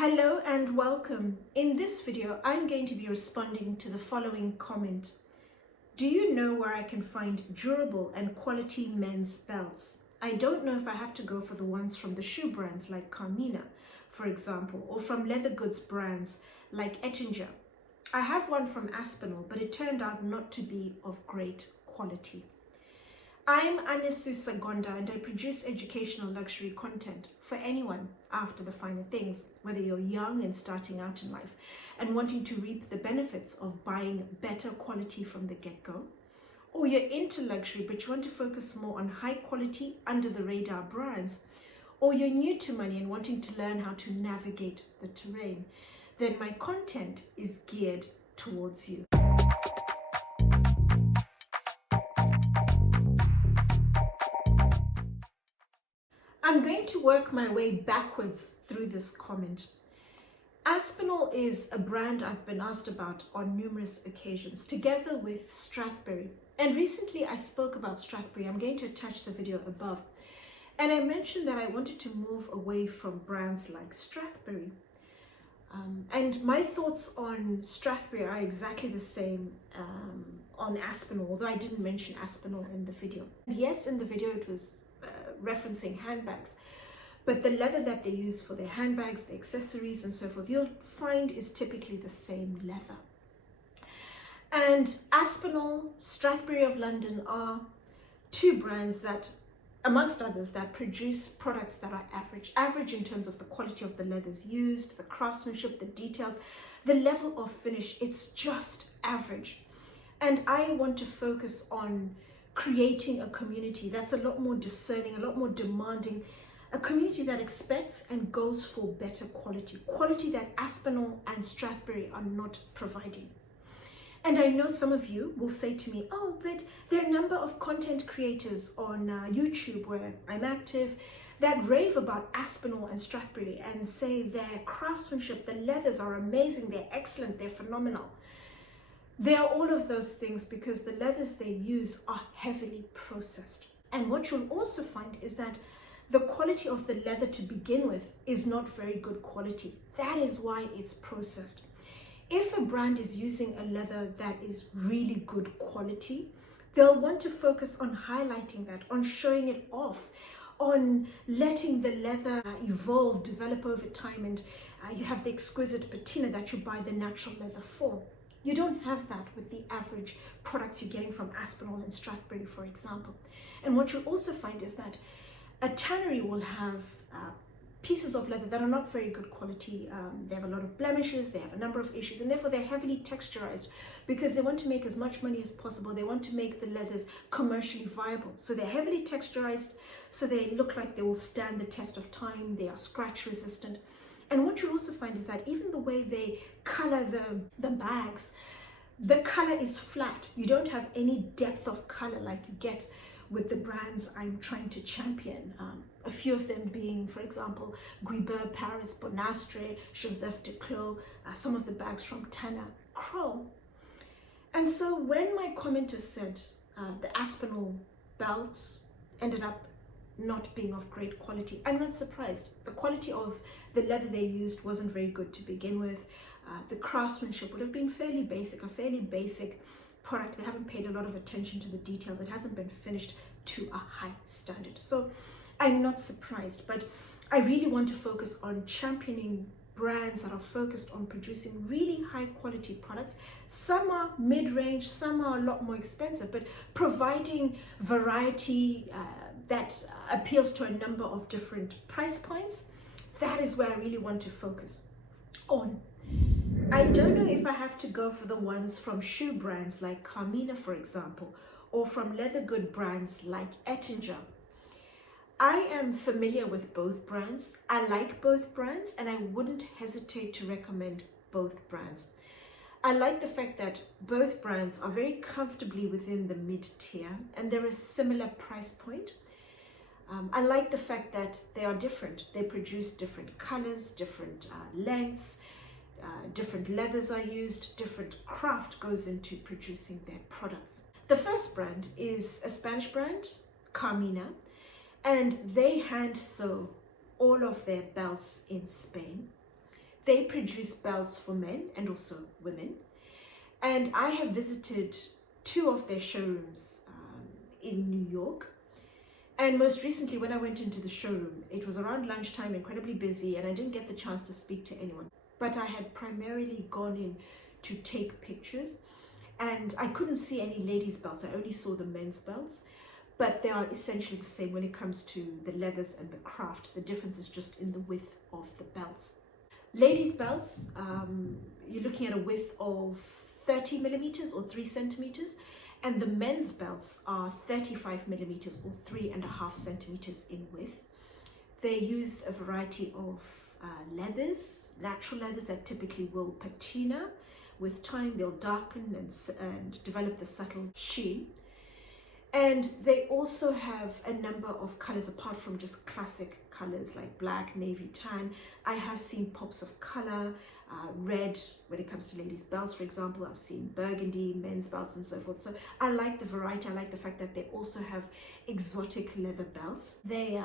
Hello and welcome. In this video, I'm going to be responding to the following comment. Do you know where I can find durable and quality men's belts? I don't know if I have to go for the ones from the shoe brands like Carmina, for example, or from leather goods brands like Ettinger. I have one from Aspinal, but it turned out not to be of great quality. I'm Anesu Sagonda and I produce educational luxury content for anyone after the finer things, whether you're young and starting out in life and wanting to reap the benefits of buying better quality from the get-go, or you're into luxury but you want to focus more on high quality under the radar brands, or you're new to money and wanting to learn how to navigate the terrain, then my content is geared towards you. I'm going to work my way backwards through this comment. Aspinal is a brand I've been asked about on numerous occasions, together with Strathberry. And recently I spoke about Strathberry. I'm going to attach the video above. And I mentioned that I wanted to move away from brands like Strathberry. And my thoughts on Strathberry are exactly the same on Aspinal, although I didn't mention Aspinal in the video. And yes, in the video it was referencing handbags, but the leather that they use for their handbags, the accessories and so forth, you'll find is typically the same leather. And Aspinal, Strathberry of London are two brands that, amongst others, that produce products that are average in terms of the quality of the leathers used, the craftsmanship, the details, the level of finish. It's just average. And I want to focus on creating a community that's a lot more discerning, a lot more demanding, a community that expects and goes for better quality that Aspinal and Strathberry are not providing. And I know some of you will say to me, oh, but there are a number of content creators on YouTube where I'm active that rave about Aspinal and Strathberry and say their craftsmanship, the leathers are amazing, they're excellent, they're phenomenal. They are all of those things because the leathers they use are heavily processed. And what you'll also find is that the quality of the leather to begin with is not very good quality. That is why it's processed. If a brand is using a leather that is really good quality, they'll want to focus on highlighting that, on showing it off, on letting the leather evolve, develop over time, and you have the exquisite patina that you buy the natural leather for. You don't have that with the average products you're getting from Aspinal and Strathberry, for example. And what you'll also find is that a tannery will have pieces of leather that are not very good quality. They have a lot of blemishes, they have a number of issues, and therefore they're heavily texturized because they want to make as much money as possible. They want to make the leathers commercially viable. So they're heavily texturized, so they look like they will stand the test of time. They are scratch resistant. And what you also find is that even the way they color the bags, the color is flat. You don't have any depth of color like you get with the brands I'm trying to champion. A few of them being, for example, GUIBERT, Paris, Bonastre, Duclos, some of the bags from Tanner Crow. And so when my commenter said the Aspinal belt ended up not being of great quality, I'm not surprised. The quality of the leather they used wasn't very good to begin with. The craftsmanship would have been fairly basic, a fairly basic product. They haven't paid a lot of attention to the details. It hasn't been finished to a high standard. So I'm not surprised, but I really want to focus on championing brands that are focused on producing really high quality products. Some are mid-range, some are a lot more expensive, but providing variety that appeals to a number of different price points. That is where I really want to focus on. I don't know if I have to go for the ones from shoe brands like Carmina, for example, or from leather good brands like Ettinger. I am familiar with both brands. I like both brands and I wouldn't hesitate to recommend both brands. I like the fact that both brands are very comfortably within the mid-tier and they're a similar price point. I like the fact that they are different. They produce different colors, different lengths, different leathers are used, different craft goes into producing their products. The first brand is a Spanish brand, Carmina, and they hand sew all of their belts in Spain. They produce belts for men and also women. And I have visited 2 of their showrooms in New York. And most recently, when I went into the showroom, it was around lunchtime, incredibly busy, and I didn't get the chance to speak to anyone. But I had primarily gone in to take pictures, and I couldn't see any ladies' belts. I only saw the men's belts, but they are essentially the same when it comes to the leathers and the craft. The difference is just in the width of the belts. Ladies' belts, you're looking at a width of 30 millimeters or 3 centimeters, and the men's belts are 35 millimeters or 3.5 centimeters in width. They use a variety of leathers, natural leathers that typically will patina. With time, they'll darken and develop the subtle sheen. And they also have a number of colors apart from just classic colors like black, navy, tan. I have seen pops of color, red when it comes to ladies' belts, for example. I've seen burgundy, men's belts, and so forth. So I like the variety. I like the fact that they also have exotic leather belts. They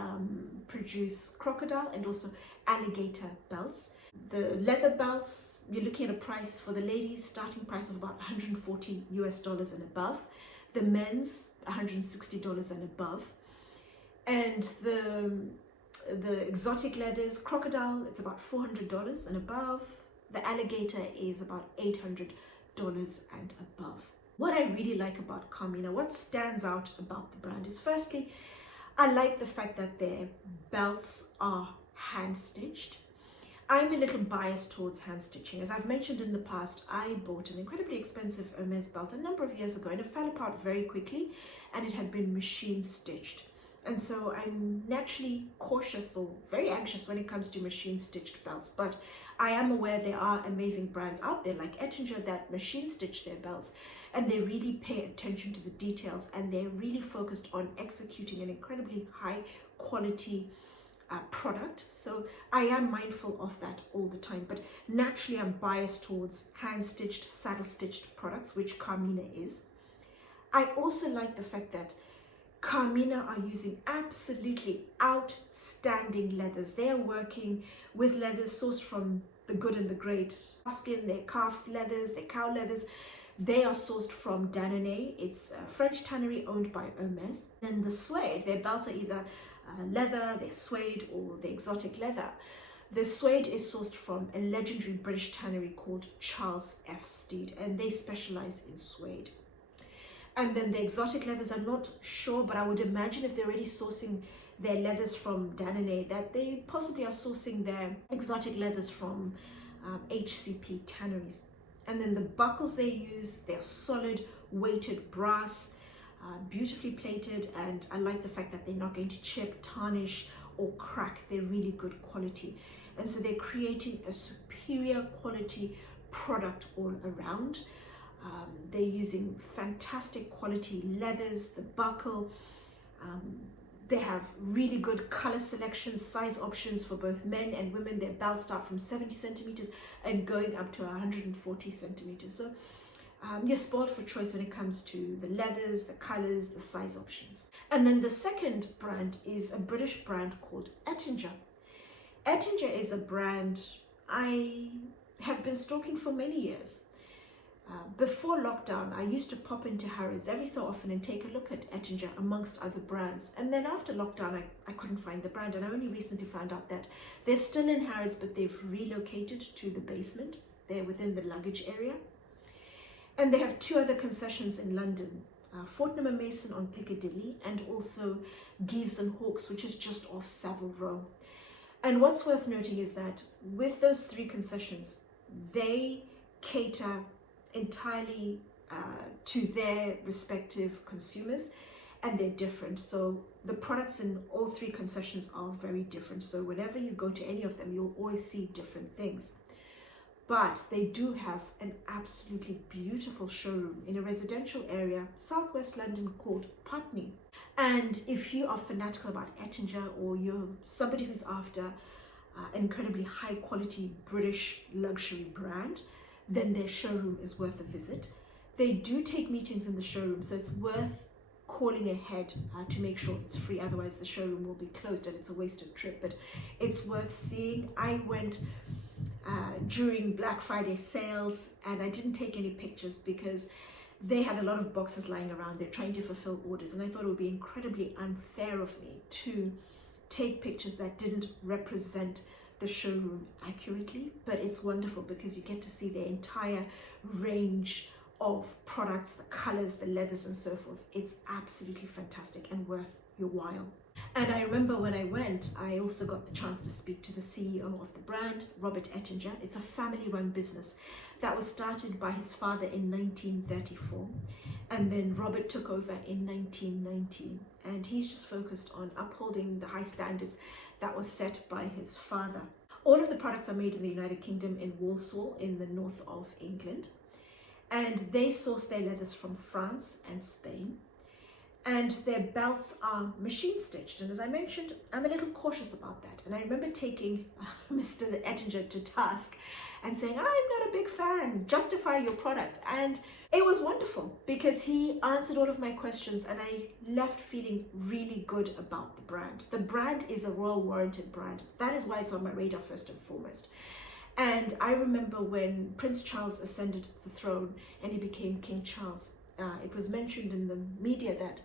produce crocodile and also alligator belts. The leather belts, you're looking at a price for the ladies, starting price of about $140 US and above. The men's, $160 and above. And the exotic leathers, crocodile, it's about $400 and above. The alligator is about $800 and above. What I really like about Carmina, what stands out about the brand is, firstly, I like the fact that their belts are hand stitched. I'm a little biased towards hand stitching. As I've mentioned in the past, I bought an incredibly expensive Hermes belt a number of years ago, and it fell apart very quickly, and it had been machine stitched. And so I'm naturally cautious or very anxious when it comes to machine stitched belts, but I am aware there are amazing brands out there like Ettinger that machine stitch their belts, and they really pay attention to the details, and they're really focused on executing an incredibly high quality product. So I am mindful of that all the time, but naturally I'm biased towards hand-stitched, saddle-stitched products, which Carmina is. I also like the fact that Carmina are using absolutely outstanding leathers. They are working with leathers sourced from the good and the great. Skin, their calf leathers, their cow leathers, they are sourced from Danone. It's a French tannery owned by Hermes. And the suede, their belts are either leather, they're suede, or the exotic leather. The suede is sourced from a legendary British tannery called Charles F. Steed, and they specialize in suede. And then the exotic leathers, I'm not sure, but I would imagine if they're already sourcing their leathers from Danone, that they possibly are sourcing their exotic leathers from HCP tanneries. And then the buckles they use, they're solid, weighted brass, beautifully plated, and I like the fact that they're not going to chip, tarnish, or crack. They're really good quality. And so they're creating a superior quality product all around. They're using fantastic quality leathers, the buckle. They have really good color selections, size options for both men and women. Their belts start from 70 centimeters and going up to 140 centimeters. So you're spoiled for choice when it comes to the leathers, the colors, the size options. And then the second brand is a British brand called Ettinger. Ettinger is a brand I have been stalking for many years. Before lockdown, I used to pop into Harrods every so often and take a look at Ettinger amongst other brands. And then after lockdown, I couldn't find the brand, and I only recently found out that they're still in Harrods, but they've relocated to the basement. They're within the luggage area. And they have 2 other concessions in London, Fortnum and Mason on Piccadilly, and also Gives and Hawkes, which is just off Savile Row. And what's worth noting is that with those 3 concessions, they cater entirely to their respective consumers, and they're different. So the products in all 3 concessions are very different. So whenever you go to any of them, you'll always see different things. But they do have an absolutely beautiful showroom in a residential area, southwest London, called Putney. And if you are fanatical about Ettinger, or you're somebody who's after an incredibly high quality British luxury brand, then their showroom is worth a visit. They do take meetings in the showroom, so it's worth calling ahead to make sure it's free. Otherwise the showroom will be closed and it's a wasted trip, but it's worth seeing. I went during Black Friday sales, and I didn't take any pictures because they had a lot of boxes lying around. They're trying to fulfill orders, and I thought it would be incredibly unfair of me to take pictures that didn't represent the showroom accurately. But it's wonderful because you get to see the entire range of products, the colors, the leathers, and so forth. It's absolutely fantastic and worth your while. And I remember when I went, I also got the chance to speak to the CEO of the brand, Robert Ettinger. It's a family-run business that was started by his father in 1934, and then Robert took over in 1919, and he's just focused on upholding the high standards that was set by his father. All of the products are made in the United Kingdom, in Walsall in the north of England, and they source their leathers from France and Spain. And their belts are machine stitched. And as I mentioned, I'm a little cautious about that. And I remember taking Mr. Ettinger to task and saying, I'm not a big fan, justify your product. And it was wonderful because he answered all of my questions, and I left feeling really good about the brand. The brand is a royal warranted brand. That is why it's on my radar first and foremost. And I remember when Prince Charles ascended the throne and he became King Charles, it was mentioned in the media that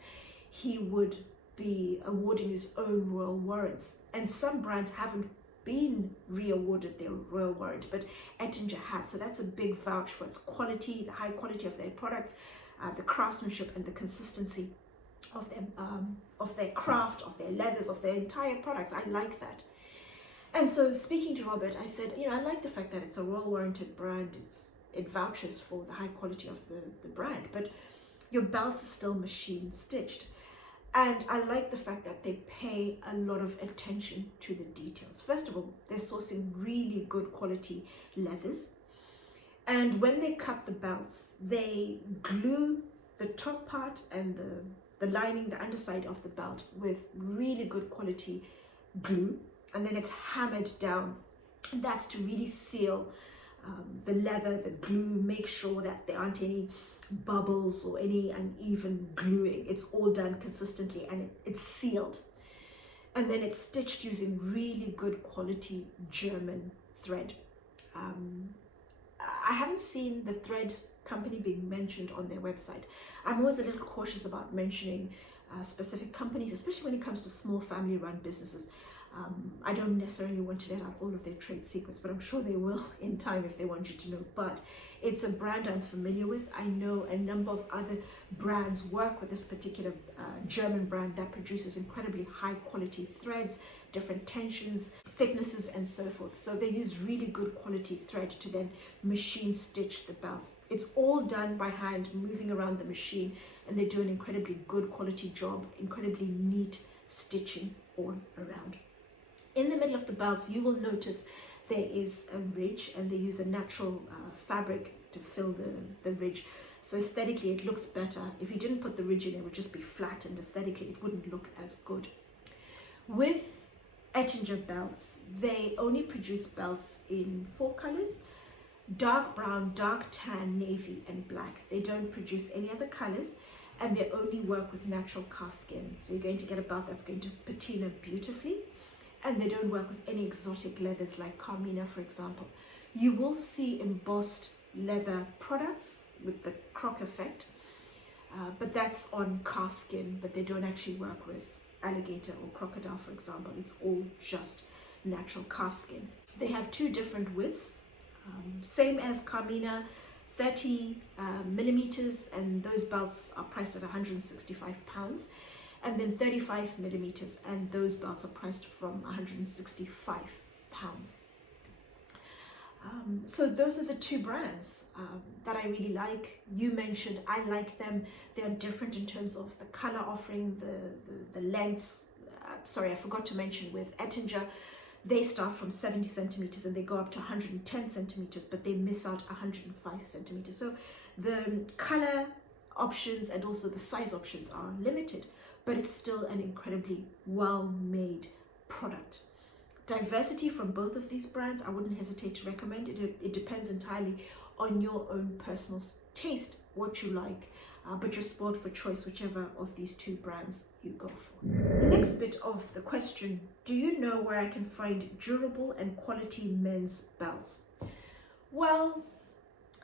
he would be awarding his own royal warrants, and some brands haven't been re-awarded their royal warrant, but Ettinger has. So that's a big vouch for its quality, the high quality of their products, the craftsmanship and the consistency of their craft, of their leathers, of their entire products. I like that. And so speaking to Robert, I said, I like the fact that it's a royal warranted brand. It vouches for the high quality of the brand, but your belts are still machine stitched. And I like the fact that they pay a lot of attention to the details. First of all, they're sourcing really good quality leathers. And when they cut the belts, they glue the top part and the lining, the underside of the belt with really good quality glue. And then it's hammered down. And that's to really seal the leather, the glue, make sure that there aren't any bubbles or any uneven gluing. It's all done consistently, and it's sealed. And then it's stitched using really good quality German thread. I haven't seen the thread company being mentioned on their website. I'm always a little cautious about mentioning specific companies, especially when it comes to small family-run businesses. I don't necessarily want to let out all of their trade secrets, but I'm sure they will in time if they want you to know. But it's a brand I'm familiar with. I know a number of other brands work with this particular German brand that produces incredibly high quality threads, different tensions, thicknesses, and so forth. So they use really good quality thread to then machine stitch the belts. It's all done by hand, moving around the machine, and they do an incredibly good quality job, incredibly neat stitching all around. In the middle of the belts, you will notice there is a ridge, and they use a natural fabric to fill the ridge. So aesthetically, it looks better. If you didn't put the ridge in, it would just be flat, and aesthetically, it wouldn't look as good. With Ettinger belts, they only produce belts in 4 colors: dark brown, dark tan, navy, and black. They don't produce any other colors, and they only work with natural calf skin. So you're going to get a belt that's going to patina beautifully. And they don't work with any exotic leathers like Carmina, for example. You will see embossed leather products with the croc effect, but that's on calf skin, but they don't actually work with alligator or crocodile, for example. It's all just natural calf skin. They have 2 different widths, same as Carmina, 30 millimeters, and those belts are priced at £165. And then 35 millimeters, and those belts are priced from £165. So those are the 2 brands that I really like. You mentioned I like them. They are different in terms of the color offering, the lengths. Sorry, I forgot to mention with Ettinger, they start from 70 centimeters and they go up to 110 centimeters, but they miss out 105 centimeters. So the color options and also the size options are limited, but it's still an incredibly well-made product. diversity from both of these brands, I wouldn't hesitate to recommend it. It depends entirely on your own personal taste, what you like, but you're spoiled for choice whichever of these two brands you go for. The next bit of the question, do you know where I can find durable and quality men's belts? Well,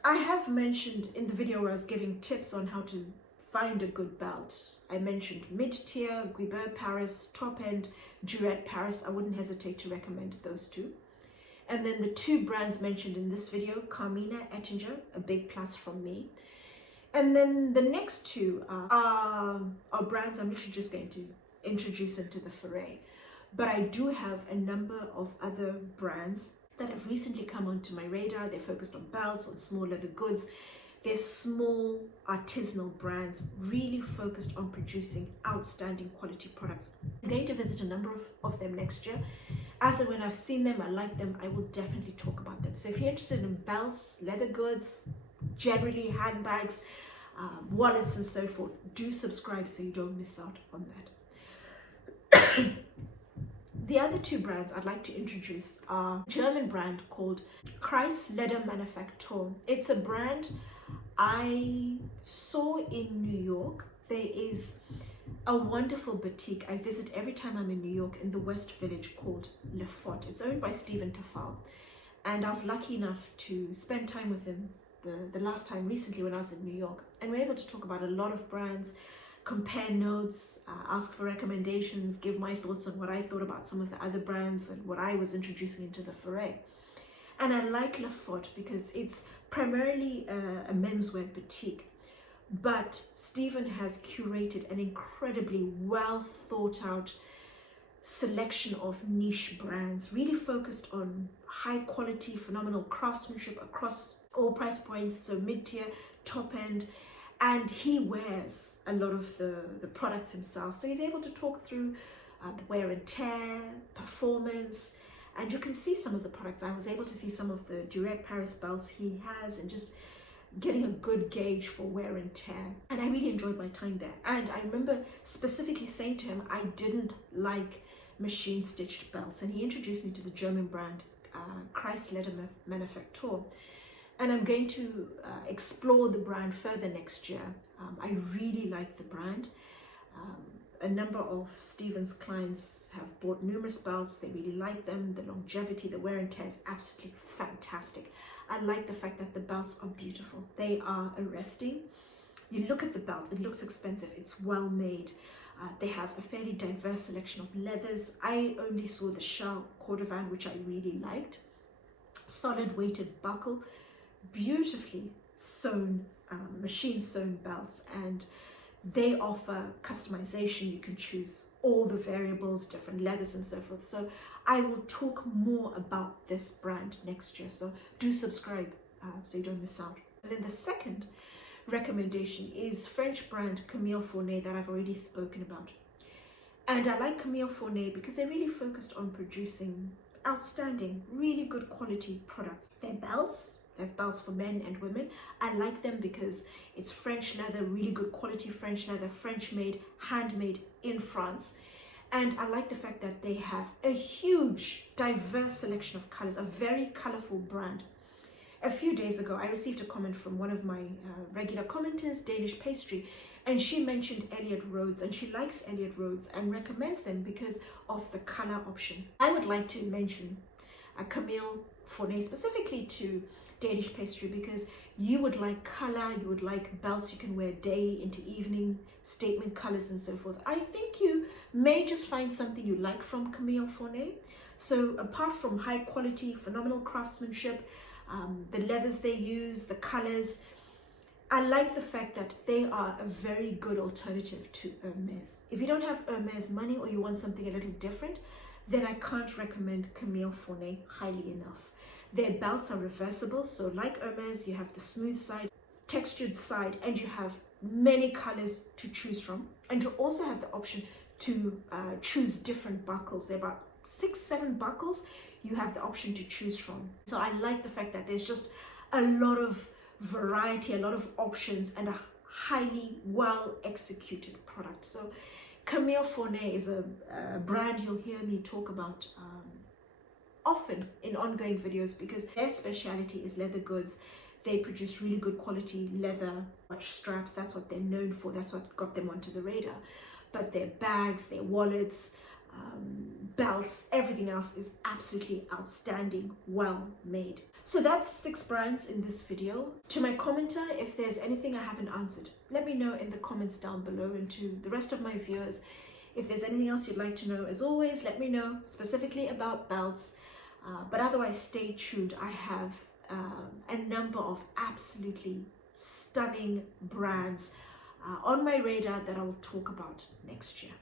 I have mentioned in the video where I was giving tips on how to find a good belt. I mentioned mid-tier, GUIBERT Paris, top-end, Duret Paris. I wouldn't hesitate to recommend those two. And then the two brands mentioned in this video, Carmina, Ettinger, a big plus from me. And then the next two are brands I'm literally just going to introduce into the foray. But I do have a number of other brands that have recently come onto my radar. They're focused on belts, on small leather goods. They're small artisanal brands really focused on producing outstanding quality products. I'm going to visit a number of them next year. As and when I've seen them, I like them, I will definitely talk about them. So if you're interested in belts, leather goods, generally handbags, wallets and so forth, do subscribe so you don't miss out on that. The other two brands I'd like to introduce are a German brand called Kreis Ledermanufaktur. It's a brand I saw in New York. There is a wonderful boutique I visit every time I'm in New York in the West Village called Le Fort. It's owned by Stephen Tafal, and I was lucky enough to spend time with him the last time recently when I was in New York, and we're able to talk about a lot of brands, compare notes, ask for recommendations, give my thoughts on what I thought about some of the other brands and what I was introducing into the foray. And I like Le Fort because it's primarily a menswear boutique, but Stephen has curated an incredibly well thought out selection of niche brands, really focused on high quality, phenomenal craftsmanship across all price points, so mid-tier, top end. And he wears a lot of the products himself, so he's able to talk through the wear and tear, performance, and you can see some of the products. I was able to see some of the Duret Paris belts he has and just getting a good gauge for wear and tear. And I really enjoyed my time there. And I remember specifically saying to him, I didn't like machine stitched belts. And he introduced me to the German brand, Kreis Ledermanufaktur. And I'm going to explore the brand further next year. I really like the brand. A number of Stephen's clients have bought numerous belts. They really like them. The longevity, the wear and tear is absolutely fantastic. I like the fact that the belts are beautiful. They are arresting. You look at the belt, it looks expensive. It's well made. They have a fairly diverse selection of leathers. I only saw the Shell cordovan, which I really liked. Solid weighted buckle, beautifully sewn, machine sewn belts, and they offer customization. You can choose all the variables, different leathers and so forth. So I will talk more about this brand next year, so do subscribe so you don't miss out. And then the second recommendation is French brand Camille Fournet that I've already spoken about. And I like Camille Fournet because they're really focused on producing outstanding, really good quality products. Their belts, they have belts for men and women. I like them because it's French leather, really good quality French leather, French made, handmade in France. And I like the fact that they have a huge, diverse selection of colors, a very colorful brand. A few days ago, I received a comment from one of my regular commenters, Danish Pastry, and she mentioned Elliott Rhodes, and she likes Elliott Rhodes and recommends them because of the color option. I would like to mention Camille Fournet specifically to Danish Pastry because you would like color, you would like belts you can wear day into evening, statement colors and so forth. I think you may just find something you like from Camille Fournet. So apart from high quality, phenomenal craftsmanship, the leathers they use, the colors, I like the fact that they are a very good alternative to Hermes. If you don't have Hermes money or you want something a little different, then I can't recommend Camille Fournet highly enough. Their belts are reversible, so like Hermes, you have the smooth side, textured side, and you have many colors to choose from. And you also have the option to choose different buckles. There are about 6-7 buckles you have the option to choose from. So I like the fact that there's just a lot of variety, a lot of options, and a highly well executed product. So Camille Fournet is a brand you'll hear me talk about often in ongoing videos because their speciality is leather goods. They produce really good quality leather watch straps. That's what they're known for. That's what got them onto the radar. But their bags, their wallets, belts, everything else is absolutely outstanding, well made. So that's 6 brands in this video. To my commenter, if there's anything I haven't answered, let me know in the comments down below. And to the rest of my viewers, if there's anything else you'd like to know, as always, let me know specifically about belts. But otherwise, stay tuned. I have a number of absolutely stunning brands on my radar that I will talk about next year.